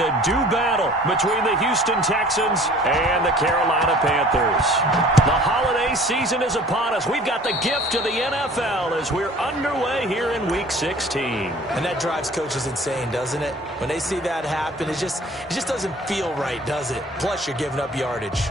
to do battle between the Houston Texans and the Carolina Panthers. The holiday season is upon us. We've got the gift of the NFL as we're underway here in Week 16. And that drives coaches insane, doesn't it? When they see that happen, it just doesn't feel right, does it? Plus, you're giving up yardage.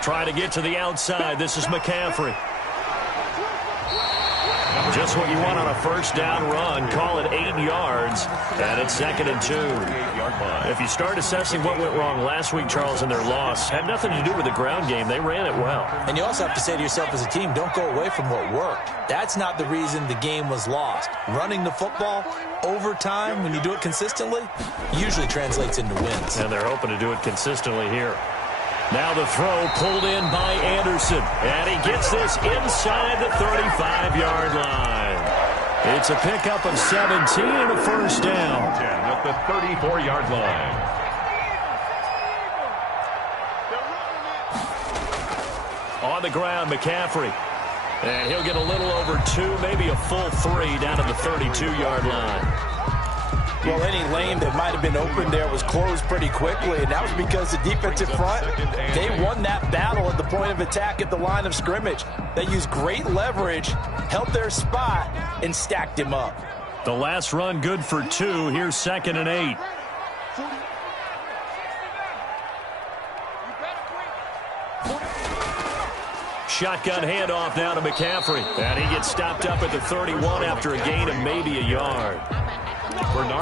Trying to get to the outside. This is McCaffrey. Just what you want on a first down run. Call it 8 yards, and it's 2nd and 2. If you start assessing what went wrong last week, Charles, in their loss, had nothing to do with the ground game. They ran it well. And you also have to say to yourself as a team, don't go away from what worked. That's not the reason the game was lost. Running the football over time, when you do it consistently, usually translates into wins. And they're hoping to do it consistently here. Now the throw pulled in by Anderson. And he gets this inside the 35-yard line. It's a pickup of 17 and a first down. At the 34-yard line. On the ground, McCaffrey. And he'll get a little over 2, maybe a full 3 down at the 32-yard line. Well, any lane that might have been open there was closed pretty quickly, and that was because the defensive front, they won that battle at the point of attack at the line of scrimmage. They used great leverage, held their spot, and stacked him up. The last run good for 2. Here's 2nd and 8. Shotgun handoff now to McCaffrey. And he gets stopped up at the 31 after a gain of maybe a yard.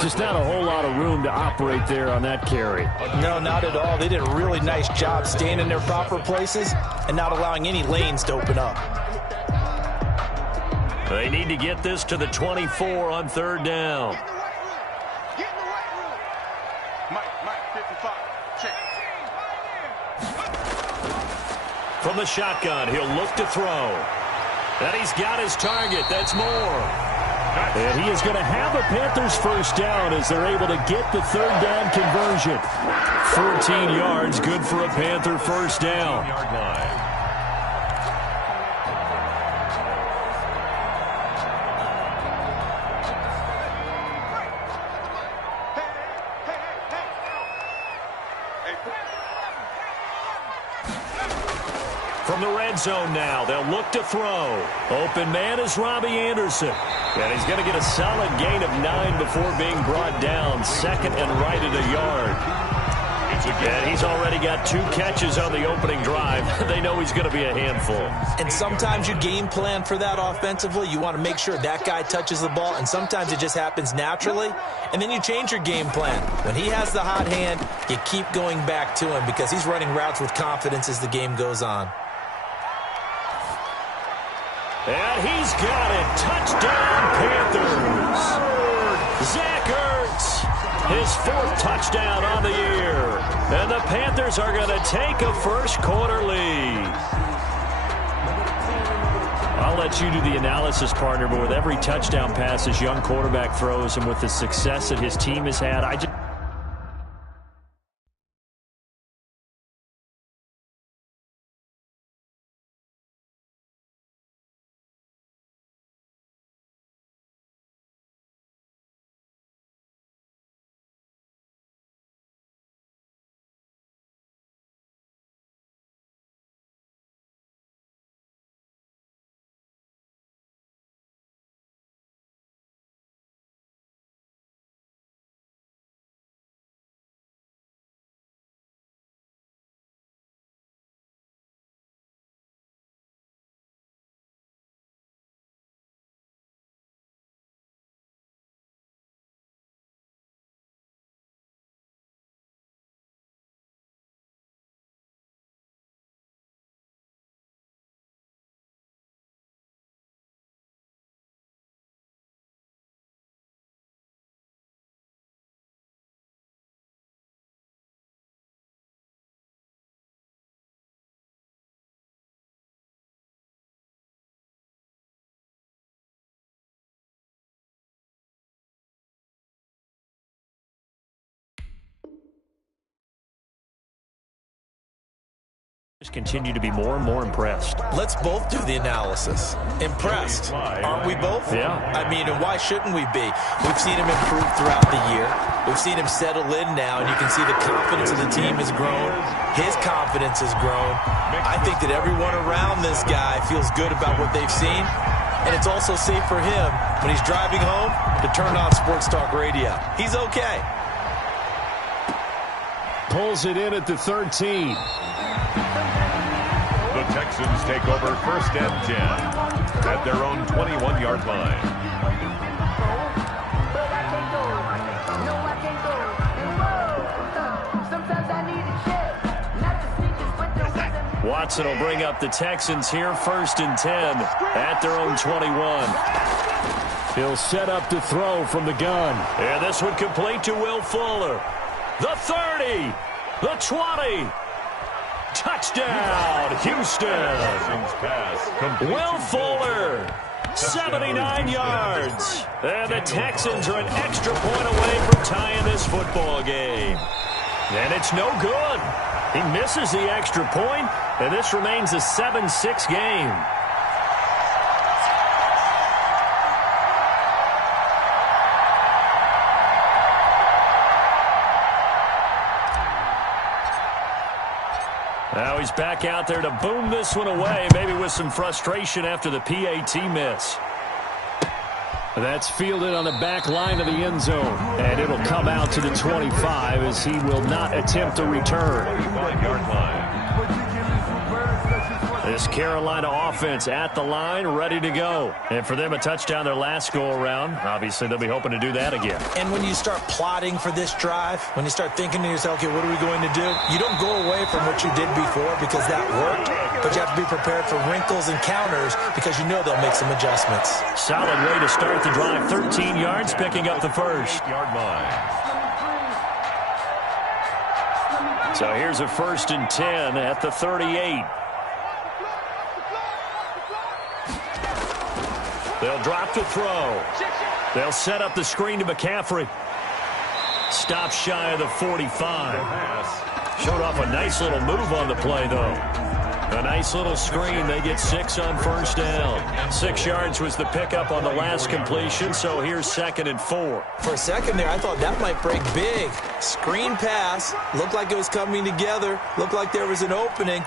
Just not a whole lot of room to operate there on that carry. No, not at all. They did a really nice job staying in their proper places and not allowing any lanes to open up. They need to get this to the 24 on 3rd down. From the shotgun, he'll look to throw. And he's got his target. That's Moore. And he is going to have a Panthers first down as they're able to get the 3rd down conversion. 14 yards, good for a Panther first down. From the red zone now, they'll look to throw. Open man is Robbie Anderson. And he's going to get a solid gain of 9 before being brought down. 2nd and right at a yard. And he's already got 2 catches on the opening drive. They know he's going to be a handful. And sometimes you game plan for that offensively. You want to make sure that guy touches the ball, and sometimes it just happens naturally. And then you change your game plan. When he has the hot hand, you keep going back to him because he's running routes with confidence as the game goes on. And he's got it. Touchdown, Panthers. Zach Ertz, his 4th touchdown on the year. And the Panthers are going to take a first-quarter lead. I'll let you do the analysis, partner, but with every touchdown pass his young quarterback throws and with the success that his team has had, I just Just continue to be more and more impressed. Let's both do the analysis. Impressed. Aren't we both? Yeah. I mean, and why shouldn't we be? We've seen him improve throughout the year. We've seen him settle in now, and you can see the confidence of the team has grown. His confidence has grown. I think that everyone around this guy feels good about what they've seen, and it's also safe for him when he's driving home to turn on Sports Talk Radio. He's okay. Pulls it in at the 13. The Texans take over 1st and 10 at their own 21-yard line. Watson will bring up the Texans here, 1st and 10 at their own 21. He'll set up to throw from the gun. And this one complete to Will Fuller. The 30, the 20. Touchdown, Houston. Will Fuller, 79 yards. And the Texans are an extra point away from tying this football game. And it's no good. He misses the extra point, and this remains a 7-6 game. Now he's back out there to boom this one away, maybe with some frustration after the PAT miss. That's fielded on the back line of the end zone, and it'll come out to the 25 as he will not attempt a return. 25-yard line. This Carolina offense at the line, ready to go. And for them, a touchdown their last go-around. Obviously, they'll be hoping to do that again. And when you start plotting for this drive, when you start thinking to yourself, okay, what are we going to do? You don't go away from what you did before because that worked, but you have to be prepared for wrinkles and counters because you know they'll make some adjustments. Solid way to start the drive. 13 yards, picking up the first. 8-yard line. So here's a 1st and 10 at the 38. They'll drop to throw. They'll set up the screen to McCaffrey. Stop shy of the 45. Showed off a nice little move on the play, though. A nice little screen. They get 6 on 1st down. 6 yards was the pickup on the last completion, so here's 2nd and 4. For a second there, I thought that might break big. Screen pass. Looked like it was coming together. Looked like there was an opening.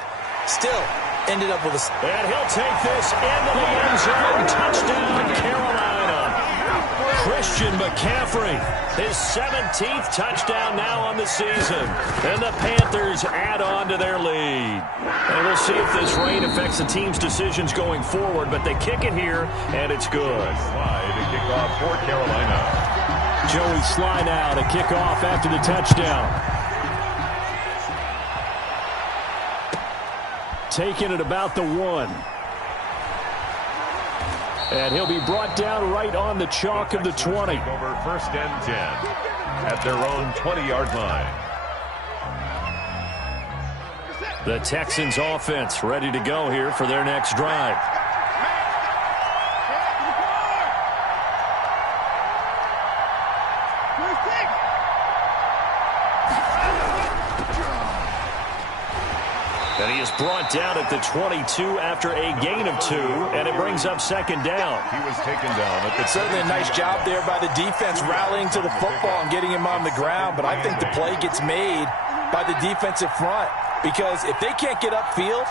Still ended up with a... And he'll take this into the end zone. Touchdown, Carolina. Christian McCaffrey, his 17th touchdown now on the season. And the Panthers add on to their lead. And we'll see if this rain affects the team's decisions going forward, but they kick it here, and it's good. Slide to kick off for Carolina. Joey Sly now to kick off after the touchdown. Taking it about the 1. And he'll be brought down right on the chalk of the 20. Over 1st and 10 at their own 20-yard line. The Texans offense ready to go here for their next drive. And he is brought down at the 22 after a gain of 2, and it brings up 2nd down. He was taken down at the... Certainly a nice job there by the defense rallying to the football and getting him on the ground, but I think the play gets made by the defensive front because if they can't get upfield,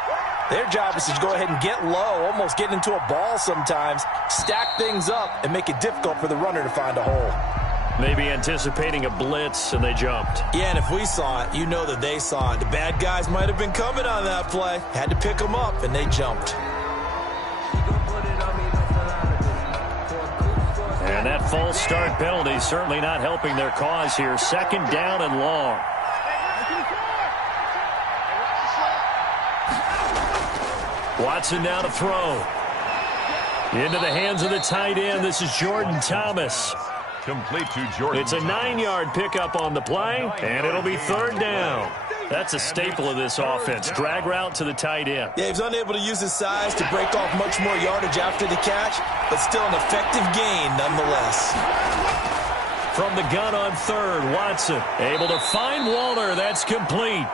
their job is to go ahead and get low, almost get into a ball sometimes, stack things up, and make it difficult for the runner to find a hole. Maybe anticipating a blitz, and they jumped. Yeah, and if we saw it, you know that they saw it. The bad guys might have been coming on that play. Had to pick them up, and they jumped. And that false start penalty certainly not helping their cause here. 2nd down and long. Watson now to throw. Into the hands of the tight end. This is Jordan Thomas. Complete to Jordan. It's a 9-yard pickup on the play, and it'll be 3rd down. That's a staple of this offense. Drag route to the tight end. Yeah, he was unable to use his size to break off much more yardage after the catch, but still an effective gain nonetheless. From the gun on 3rd, Watson able to find Walter. That's complete.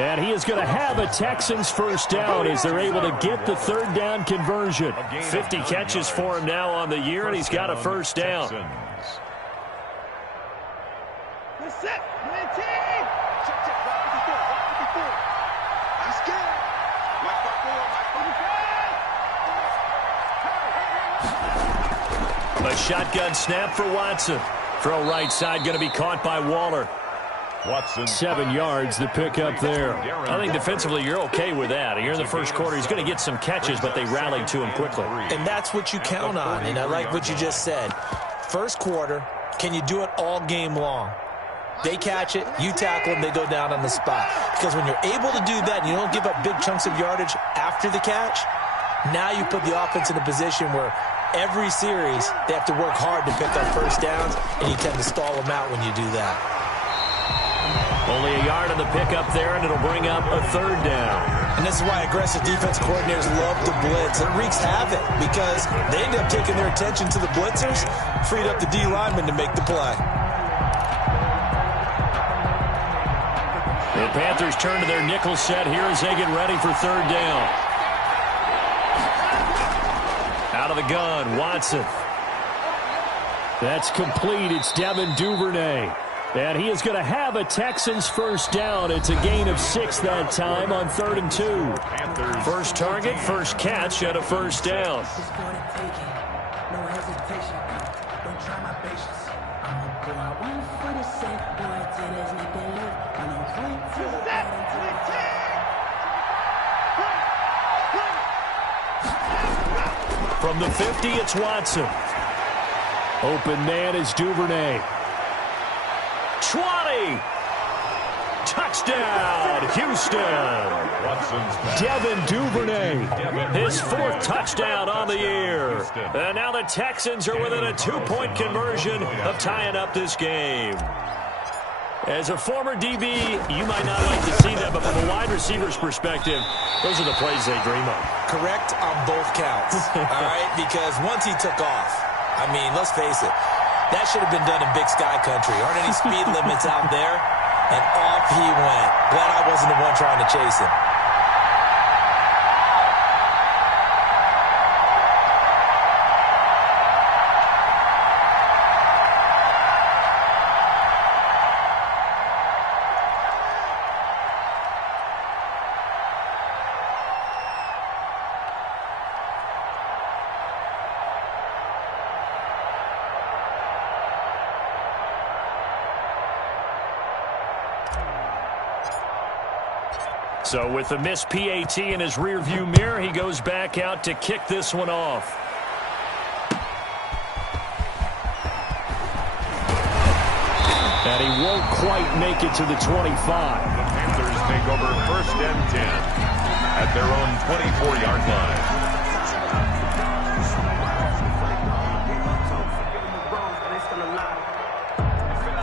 And he is going to have a Texans first down as they're able to get the third down conversion. 50 catches for him now on the year, and he's got a first down. A shotgun snap for Watson. Throw right side going to be caught by Waller. Watson. 7 yards, the pick up there. I think defensively you're okay with that. Here in the first quarter, he's going to get some catches, but they rallied to him quickly. And that's what you count on, and I like what you just said. First quarter, can you do it all game long? They catch it, you tackle them, they go down on the spot. Because when you're able to do that and you don't give up big chunks of yardage after the catch, now you put the offense in a position where every series they have to work hard to pick up first downs, and you tend to stall them out when you do that. Only a yard on the pickup there, and it'll bring up a third down. And this is why aggressive defense coordinators love to blitz. It wreaks havoc because they end up taking their attention to the blitzers, freed up the D lineman to make the play. The Panthers turn to their nickel set here as they get ready for third down. Out of the gun, Watson. That's complete. It's Devin Duvernay. And he is going to have a Texans first down. It's a gain of 6 that time on 3rd and 2. First target, first catch, and a first down. From the 50, it's Watson. Open man is Duvernay. 20. Touchdown, Houston. Devin Duvernay, his 4th touchdown on the year. And now the Texans are within a 2-point conversion of tying up this game. As a former DB, you might not like to see that, but from a wide receiver's perspective, those are the plays they dream of. Correct on both counts, all right? Because once he took off, I mean, let's face it, that should have been done in Big Sky Country. Aren't any speed limits out there? And off he went. Glad I wasn't the one trying to chase him. So with the missed PAT in his rearview mirror, he goes back out to kick this one off. And he won't quite make it to the 25. The Panthers take over 1st and 10 at their own 24-yard line.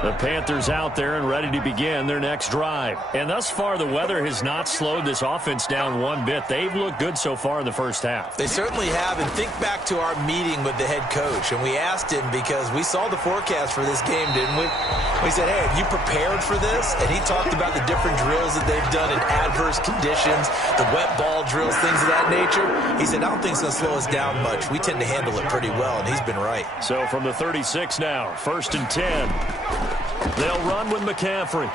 The Panthers out there and ready to begin their next drive. And thus far, the weather has not slowed this offense down one bit. They've looked good so far in the first half. They certainly have. And think back to our meeting with the head coach. And we asked him because we saw the forecast for this game, didn't we? We said, hey, have you prepared for this? And he talked about the different drills that they've done in adverse conditions, the wet ball drills, things of that nature. He said, I don't think it's going to slow us down much. We tend to handle it pretty well, and he's been right. So from the 36 now, 1st and 10. They'll run with McCaffrey.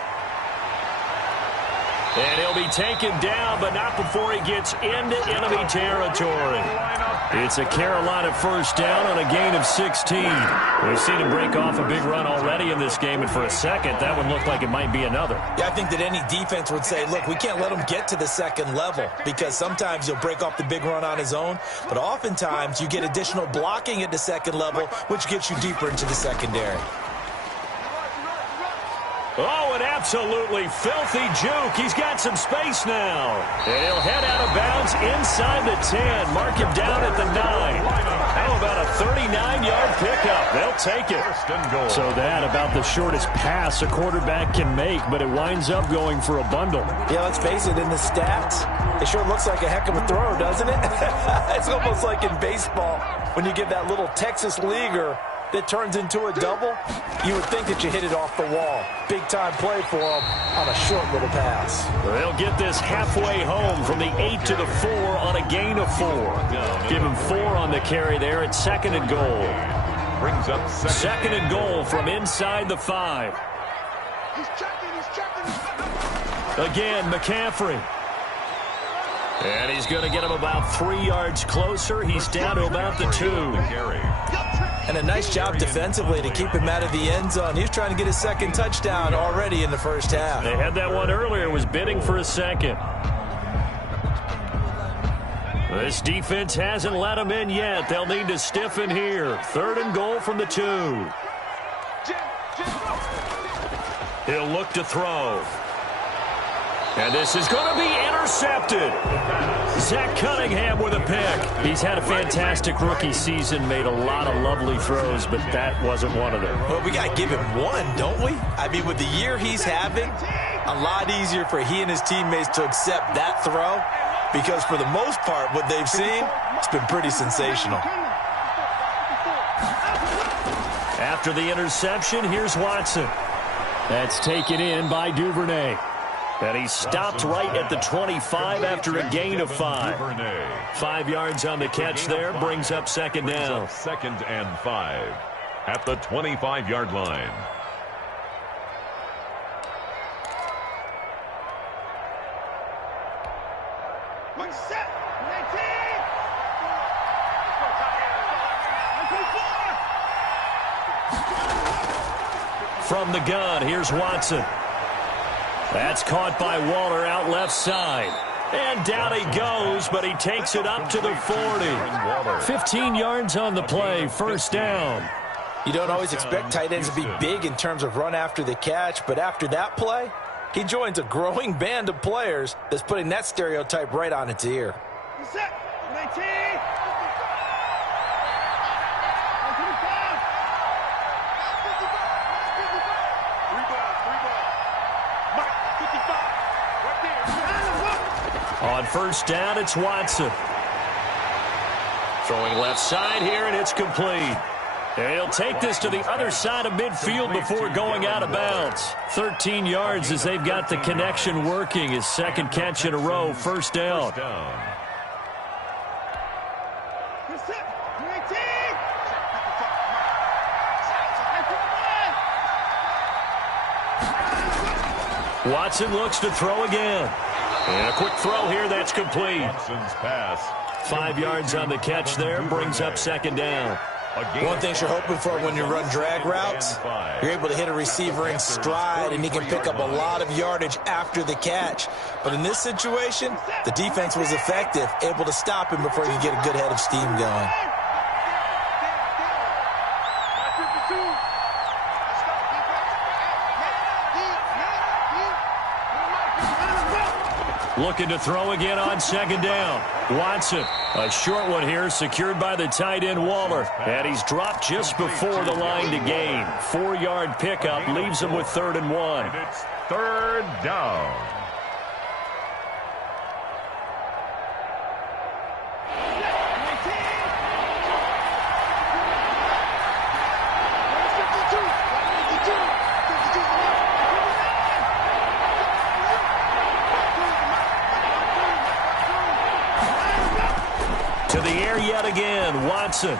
And he'll be taken down, but not before he gets into enemy territory. It's a Carolina first down on a gain of 16. We've seen him break off a big run already in this game, and for a second, that one looked like it might be another. Yeah, I think that any defense would say, look, we can't let him get to the second level because sometimes he'll break off the big run on his own, but oftentimes you get additional blocking at the second level, which gets you deeper into the secondary. Oh, an absolutely filthy juke. He's got some space now. And he'll head out of bounds inside the 10. Mark him down at the 9. How about a 39-yard pickup? They'll take it. So that about the shortest pass a quarterback can make, but it winds up going for a bundle. Yeah, let's face it, in the stats, it sure looks like a heck of a throw, doesn't it? It's almost like in baseball when you give that little Texas leaguer that turns into a double, you would think that you hit it off the wall. Big-time play for them on a short little pass. They'll get this halfway home from the 8 to the 4 on a gain of 4. Give him 4 on the carry there at 2nd and goal. Brings up second and goal from inside the 5. Again, McCaffrey. And he's going to get him about 3 yards closer. He's down to about the 2. And a nice job defensively to keep him out of the end zone. He was trying to get his 2nd touchdown already in the first half. They had that one earlier, was bidding for a 2nd. This defense hasn't let him in yet. They'll need to stiffen here. 3rd and goal from the 2. He'll look to throw. And this is going to be intercepted. Zach Cunningham with a pick. He's had a fantastic rookie season, made a lot of lovely throws, but that wasn't one of them. Well, we got to give him one, don't we? I mean, with the year he's having, a lot easier for he and his teammates to accept that throw, because for the most part, what they've seen, it's been pretty sensational. After the interception, here's Watson. That's taken in by Duvernay. And he stopped right at the 25 after a gain of 5. 5 yards on the catch there, brings up 2nd down. 2nd and 5 at the 25-yard line. From the gun, here's Watson. That's caught by Waller out left side. And down he goes, but he takes it up to the 40. 15 yards on the play, 1st down. You don't always expect tight ends to be big in terms of run after the catch, but after that play, he joins a growing band of players that's putting that stereotype right on its ear. On 1st down, it's Watson. Throwing left side here, and it's complete. And he'll take this to the other side of midfield before going out of bounds. 13 yards as they've got the connection working. His 2nd catch in a row, 1st down. Watson looks to throw again. And a quick throw here, that's complete. Watson's pass. 5 yards on the catch there, brings up 2nd down. One thing you're hoping for when you run drag routes, you're able to hit a receiver in stride, and he can pick up a lot of yardage after the catch. But in this situation, the defense was effective, able to stop him before he could get a good head of steam going. Looking to throw again on 2nd down. Watson, a short one here, secured by the tight end Waller. And he's dropped just before the line to gain. 4-yard pickup leaves him with 3rd and 1. And it's 3rd down. To the air yet again, Watson.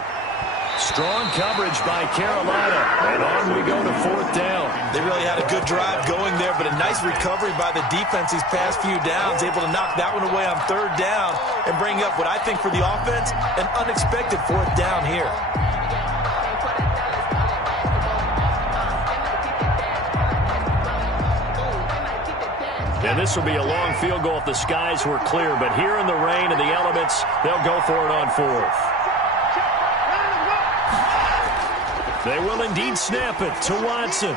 Strong coverage by Carolina. And on we go to 4th down. They really had a good drive going there, but a nice recovery by the defense these past few downs, able to knock that one away on 3rd down and bring up what I think for the offense, an unexpected 4th down here. And this will be a long field goal if the skies were clear. But here in the rain and the elements, they'll go for it on 4th. They will indeed snap it to Watson.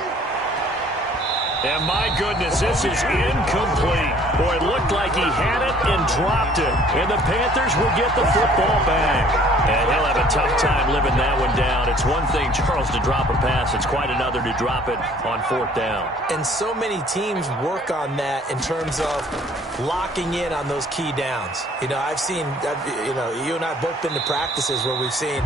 And my goodness, this is incomplete. Boy, it looked like he had it and dropped it. And the Panthers will get the football back. And he'll have a tough time living that one down. It's one thing, Charles, to drop a pass. It's quite another to drop it on 4th down. And so many teams work on that in terms of locking in on those key downs. You know, I've seen, you and I have both been to practices where we've seen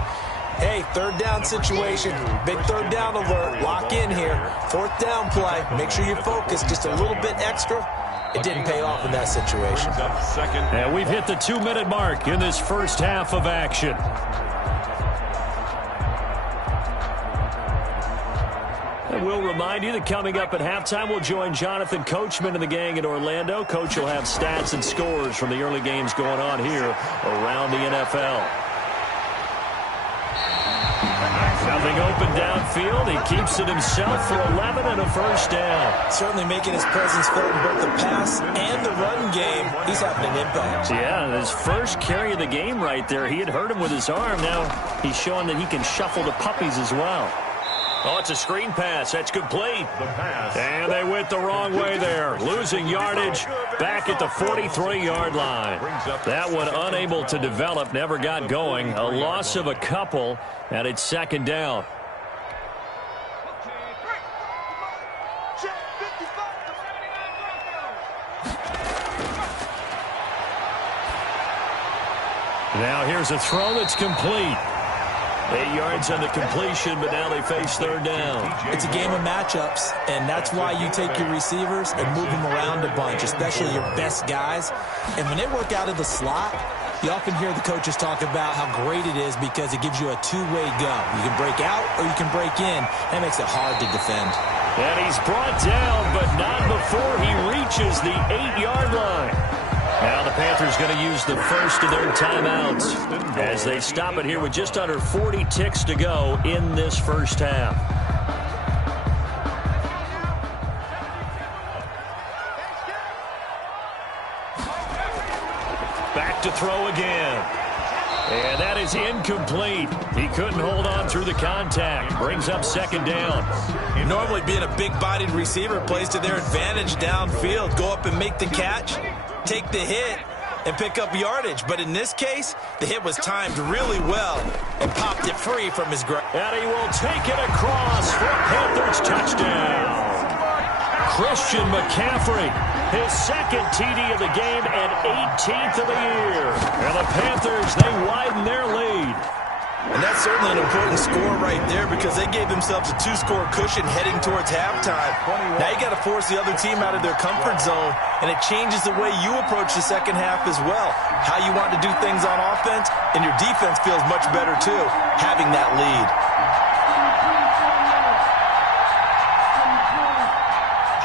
Hey, third down situation. Big third down alert. Lock in here. Fourth down play. Make sure you focus just a little bit extra. It didn't pay off in that situation. And we've hit the 2-minute mark in this first half of action. And we'll remind you that coming up at halftime, we'll join Jonathan Coachman and the gang in Orlando. Coach will have stats and scores from the early games going on here around the NFL. Nothing open downfield. He keeps it himself for 11 and a first down. Certainly making his presence felt in both the pass and the run game. He's having an impact. Yeah, his first carry of the game right there. He had hurt him with his arm. Now he's showing that he can shuffle the puppies as well. Oh, it's a screen pass. That's complete. And they went the wrong way there. Losing yardage back at the 43-yard line. That one unable to develop, never got going. A loss of a couple, and it's second down. Now here's a throw that's complete. 8 yards on the completion, but now they face third down. It's a game of matchups, and that's why you take your receivers and move them around a bunch, especially your best guys. And when they work out of the slot, you often hear the coaches talk about how great it is because it gives you a two-way go. You can break out or you can break in. That makes it hard to defend. And he's brought down, but not before he reaches the 8-yard line. Now the Panthers going to use the first of their timeouts as they stop it here with just under 40 ticks to go in this first half. Back to throw again. And that is incomplete. He couldn't hold on through the contact. Brings up second down. Normally being a big-bodied receiver plays to their advantage downfield. Go up and make the catch, take the hit, and pick up yardage. But in this case, the hit was timed really well and popped it free from his grasp. And he will take it across for a Panthers touchdown. Christian McCaffrey, his second TD of the game and 18th of the year. And the Panthers, they widen their lead. And that's certainly an important score right there because they gave themselves a 2-score cushion heading towards halftime. Now you got to force the other team out of their comfort zone, and it changes the way you approach the second half as well. How you want to do things on offense, and your defense feels much better too, having that lead.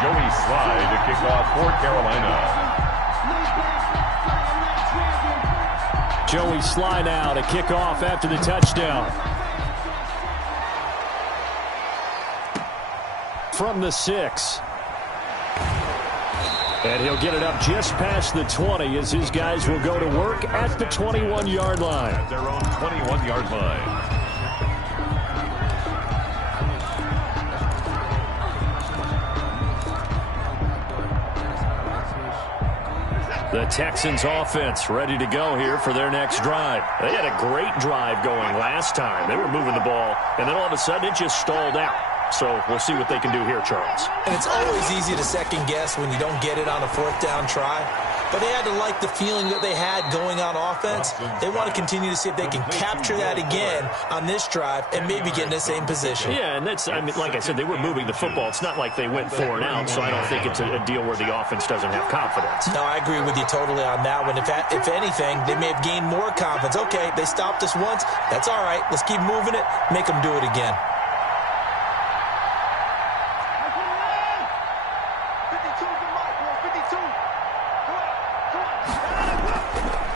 Joey Slye to kick off for Carolina. Joey Slye now to kick off after the touchdown. From the 6. And he'll get it up just past the 20 as his guys will go to work at the 21-yard line. At their own 21-yard line. The Texans offense ready to go here for their next drive. They had a great drive going last time. They were moving the ball, and then all of a sudden it just stalled out. So we'll see what they can do here, Charles. And it's always easy to second guess when you don't get it on a fourth down try. But they had to like the feeling that they had going on offense. They want to continue to see if they can capture that again on this drive and maybe get in the same position. Yeah, and that's, I mean, like I said, they were moving the football. It's not like they went 4 and out, so I don't think it's a deal where the offense doesn't have confidence. No, I agree with you totally on that one. If anything, they may have gained more confidence. Okay, they stopped us once. That's all right. Let's keep moving it. Make them do it again.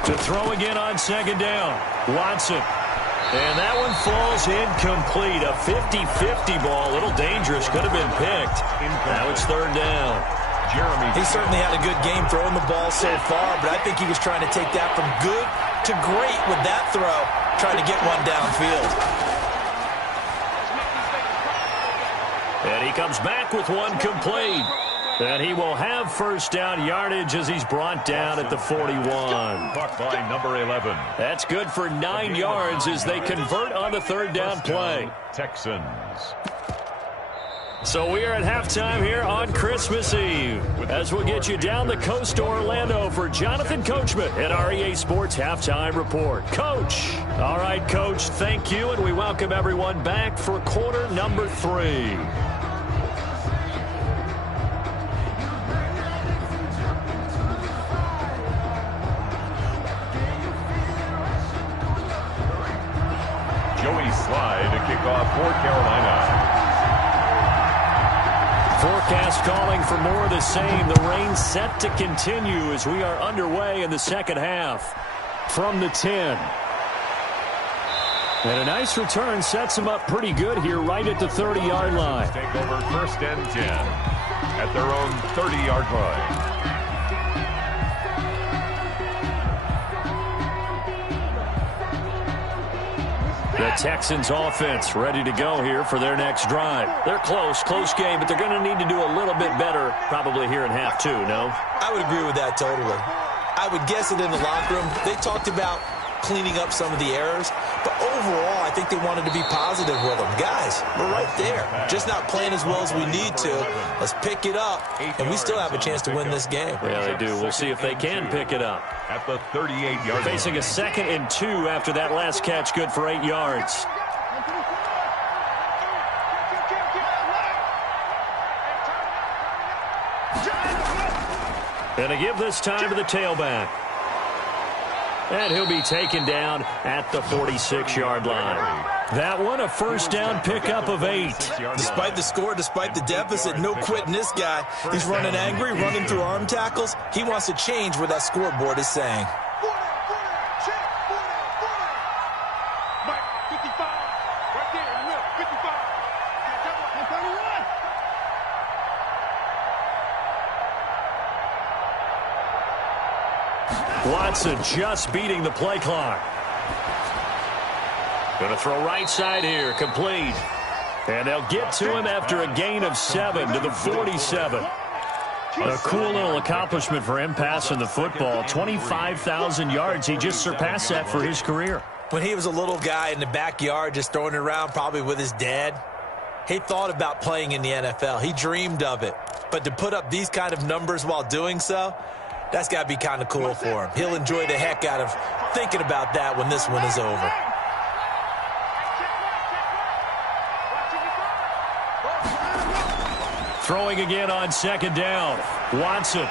To throw again on second down. Watson. And that one falls incomplete. A 50-50 ball. A little dangerous. Could have been picked. Now it's third down. He certainly had a good game throwing the ball so far, but I think he was trying to take that from good to great with that throw, trying to get one downfield. And he comes back with one complete. And he will have first down yardage as he's brought down at the 41. Caught by number 11. That's good for 9 yards as they convert on the third down play. Texans. So we are at halftime here on Christmas Eve as we'll get you down the coast to Orlando for Jonathan Coachman at our EA Sports Halftime Report. Coach. All right, Coach, thank you, and we welcome everyone back for quarter number 3. Joey Slye to kick off for Carolina. Forecast calling for more of the same. The rain set to continue as we are underway in the second half. From the 10. And a nice return sets them up pretty good here right at the 30-yard line. Take over first and 10 at their own 30-yard line. The Texans offense ready to go here for their next drive. They're close game, but they're going to need to do a little bit better probably here in half 2, no? I would agree with that totally. I would guess that in the locker room, they talked about cleaning up some of the errors, but overall, I think they wanted to be positive with them. Guys, we're right there. Just not playing as well as we need to. Let's pick it up, and we still have a chance to win this game. Yeah, they do. We'll see if they can pick it up. At the 38-yard line. Facing a 2nd and 2 after that last catch, good for 8 yards. And a give this time to the tailback. And he'll be taken down at the 46-yard line. That one, a first down pickup of 8. Despite the score, despite the deficit, no quitting this guy. He's running angry, running through arm tackles. He wants to change what that scoreboard is saying. Watson just beating the play clock. Going to throw right side here, complete. And they'll get to him after a gain of 7 to the 47. A cool little accomplishment for him passing the football. 25,000 yards. He just surpassed that for his career. When he was a little guy in the backyard just throwing it around probably with his dad, he thought about playing in the NFL. He dreamed of it. But to put up these kind of numbers while doing so, that's got to be kind of cool for him. He'll enjoy the heck out of thinking about that when this one is over. Throwing again on 2nd down. Watson.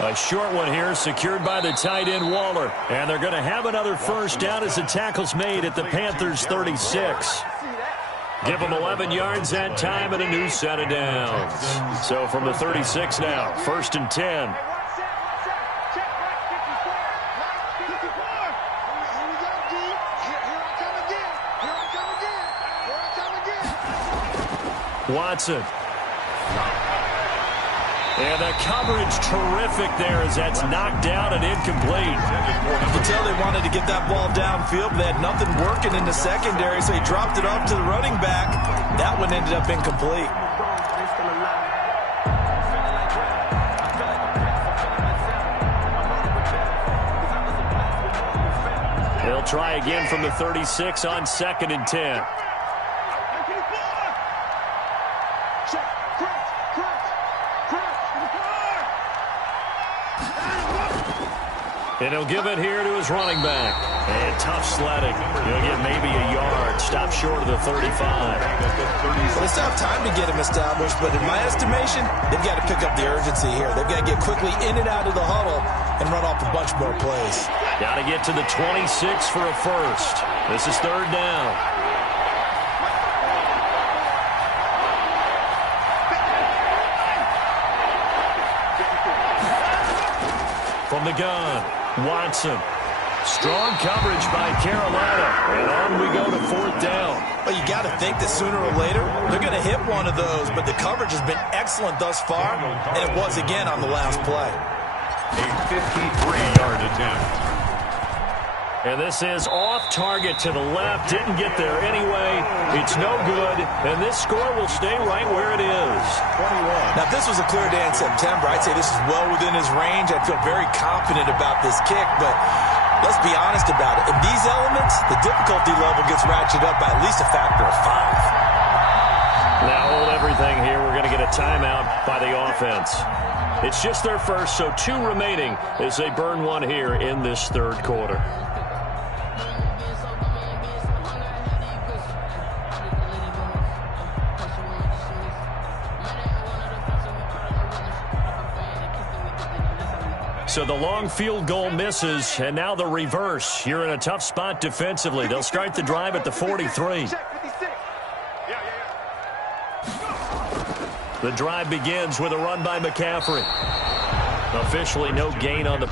A short one here secured by the tight end Waller. And they're going to have another first down as the tackle's made at the Panthers 36. Give them 11 yards that time and a new set of downs. So from the 36 now, 1st and 10. Watson. And the coverage terrific there as that's knocked down and incomplete. You could tell they wanted to get that ball downfield, but they had nothing working in the secondary, so he dropped it off to the running back. That one ended up incomplete. They'll try again from the 36 on 2nd and 10. And he'll give it here to his running back. And tough sledding. He'll get maybe a yard. Stop short of the 35. Well, they still have time to get him established, but in my estimation, they've got to pick up the urgency here. They've got to get quickly in and out of the huddle and run off a bunch more plays. Got to get to the 26 for a first. This is 3rd down. From the gun, Watson. Strong coverage by Carolina. And on we go to 4th down. Well, you got to think that sooner or later they're going to hit one of those, but the coverage has been excellent thus far, and it was again on the last play. A 53-yard attempt. And this is off target to the left. Didn't get there anyway. It's no good. And this score will stay right where it is. 21. Now, if this was a clear day in September, I'd say this is well within his range. I'd feel very confident about this kick, but let's be honest about it. In these elements, the difficulty level gets ratcheted up by at least a factor of 5. Now hold every everything here, we're going to get a timeout by the offense. It's just their first, so 2 remaining as they burn one here in this third quarter. So the long field goal misses, and now the reverse. You're in a tough spot defensively. They'll start the drive at the 43. The drive begins with a run by McCaffrey. Officially no gain on the